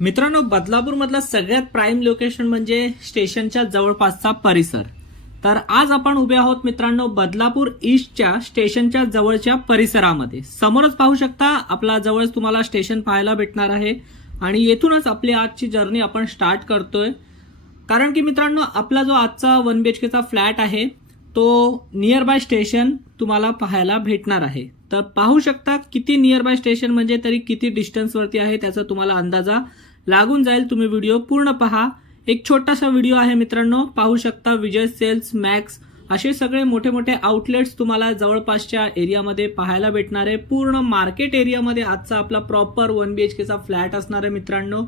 मित्रांनो बदलापूरमधला सगळ्यात prime location म्हणजे स्टेशनच्या जवळपासचा परिसर. तर आज आपण उभे आहोत मित्रांनो बदलापूर ईस्टच्या स्टेशनच्या जवळच्या परिसरामध्ये. समोरच पाहू शकता आपला जवळच तुम्हाला स्टेशन पाहायला भेटणार आहे. आणि येथूनच आपली आजची जर्नी आपण स्टार्ट करतोय. कारण की मित्रांनो आपला जो आजचा वन बी एच केचा फ्लॅट आहे तो नियर बाय स्टेशन तुम्हाला पाहायला भेटणार आहे. तर पाहू शकता किती नियर बाय स्टेशन म्हणजे तरी किती डिस्टन्सवरती आहे त्याचा तुम्हाला अंदाजा. लागून जाईल. तुम्ही व्हिडिओ पूर्ण पहा. एक छोटासा व्हिडिओ आहे मित्रांनो. पाहू शकता विजय सेल्स मॅक्स असे सगळे मोठे मोठे आउटलेट्स तुम्हाला जवळपासच्या एरियामध्ये पाहायला भेटणार आहे. पूर्ण मार्केट एरियामध्ये आजचा आपला प्रॉपर वन बी एच केचा फ्लॅट असणार आहे मित्रांनो.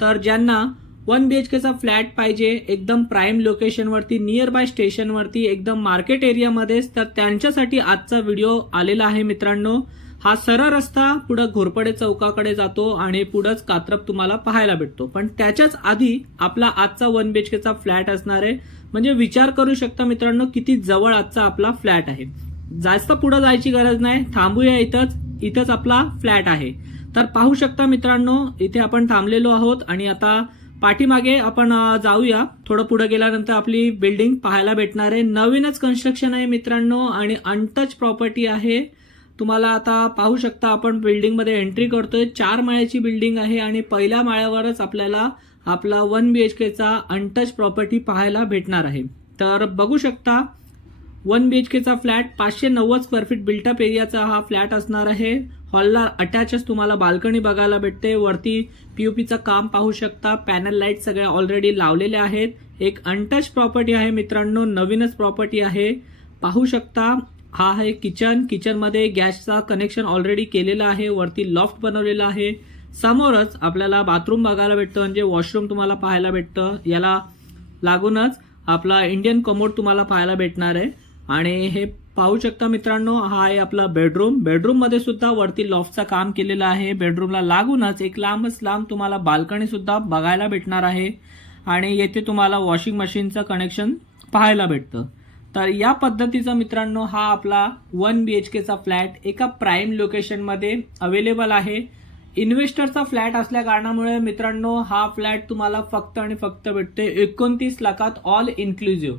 तर ज्यांना वन बी एच केचा फ्लॅट पाहिजे एकदम प्राईम लोकेशनवरती नियर बाय स्टेशनवरती एकदम मार्केट एरियामध्येच तर त्यांच्यासाठी आजचा व्हिडिओ आलेला आहे मित्रांनो. हा सरळ रस्ता पुढं घोरपडे चौकाकडे जातो आणि पुढंच कात्रप तुम्हाला पाहायला भेटतो. पण त्याच्याच आधी आपला आजचा वन बी एच केचा फ्लॅट असणार आहे. म्हणजे विचार करू शकता मित्रांनो किती जवळ आजचा आपला फ्लॅट आहे. जास्त पुढं जायची गरज नाही. थांबूया इथंच. इथंच आपला फ्लॅट आहे. तर पाहू शकता मित्रांनो इथे आपण थांबलेलो आहोत आणि आता पाठीमागे आपण जाऊया. थोडं पुढे गेल्यानंतर आपली बिल्डिंग पाहायला भेटणार आहे. नवीनच कन्स्ट्रक्शन आहे मित्रांनो आणि अनटच प्रॉपर्टी आहे. तुम्हाला आता पाहू शकता आपण बिल्डिंगमध्ये एंट्री करतोय. चार माळ्याची बिल्डिंग आहे आणि पहिल्या माळ्यावरच आपल्याला आपला वन बी एच केचा अनटच प्रॉपर्टी पाहायला भेटणार आहे. तर बघू शकता वन बी एच केचा फ्लॅट पाचशे नव्वद स्क्वेअर फीट बिल्टअप एरियाचा हा फ्लॅट असणार आहे. हॉलला अटॅचच तुम्हाला बाल्कनी बघायला भेटते. वरती पीचं काम पाहू शकता. पॅनल लाइट सगळ्या ऑलरेडी लावलेल्या आहेत. एक अनटच प्रॉपर्टी आहे मित्रांनो. नवीनच प्रॉपर्टी आहे. पाहू शकता हा आहे किचन. किचनमध्ये गॅसचा कनेक्शन ऑलरेडी केलेला आहे. वरती लॉफ्ट बनवलेला आहे. समोरच आपल्याला बाथरूम बघायला भेटतं. म्हणजे वॉशरूम तुम्हाला पाहायला भेटतं. याला लागूनच आपला इंडियन कमोड तुम्हाला पाहायला भेटणार आहे. आणि हे पाहू शकता मित्रांनो हा आहे आपला बेडरूम बेडरूममध्ये सुद्धा वरती लॉफ्टचं काम केलेलं आहे. बेडरूमला लागूनच एक लांबच लांब तुम्हाला बाल्कनी सुद्धा बघायला भेटणार आहे. आणि येथे तुम्हाला वॉशिंग मशीनचं कनेक्शन पाहायला भेटतं. तर या पद्धतीचा मित्रांनो हा आपला वन बी एच केचा फ्लॅट एका प्राईम लोकेशनमध्ये अवेलेबल आहे. इन्व्हेस्टरचा फ्लॅट असल्या कारणामुळे मित्रांनो हा फ्लॅट तुम्हाला फक्त आणि फक्त भेटते एकोणतीस लाखात ऑल इन्क्लुझिव्ह.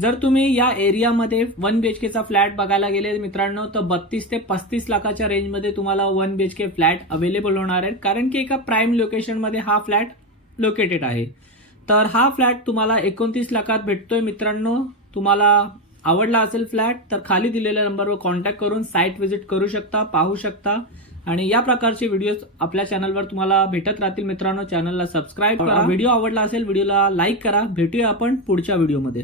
जर तुम्ही या एरियामध्ये वन बी एच केचा फ्लॅट बघायला गेले मित्रांनो तर बत्तीस ते पस्तीस लाखाच्या रेंजमध्ये तुम्हाला one B H K flat available होणार आहेत कारण की एका प्राईम लोकेशनमध्ये हा फ्लॅट लोकेटेड आहे. तर हा फ्लॅट तुम्हाला एकोणतीस लाखात भेटतोय मित्रांनो. तुम्हाला आवडला असेल फ्लॅट तर खाली दिलेल्या नंबरवर कॉन्टॅक्ट करून साईट व्हिजिट करू शकता पाहू शकता. आणि या प्रकारचे व्हिडिओ आपल्या चॅनलवर तुम्हाला भेटत राहतील मित्रांनो. चॅनलला सबस्क्राईब करा. व्हिडिओ आवडला असेल व्हिडिओला लाईक करा. भेटूया आपण पुढच्या व्हिडिओमध्ये.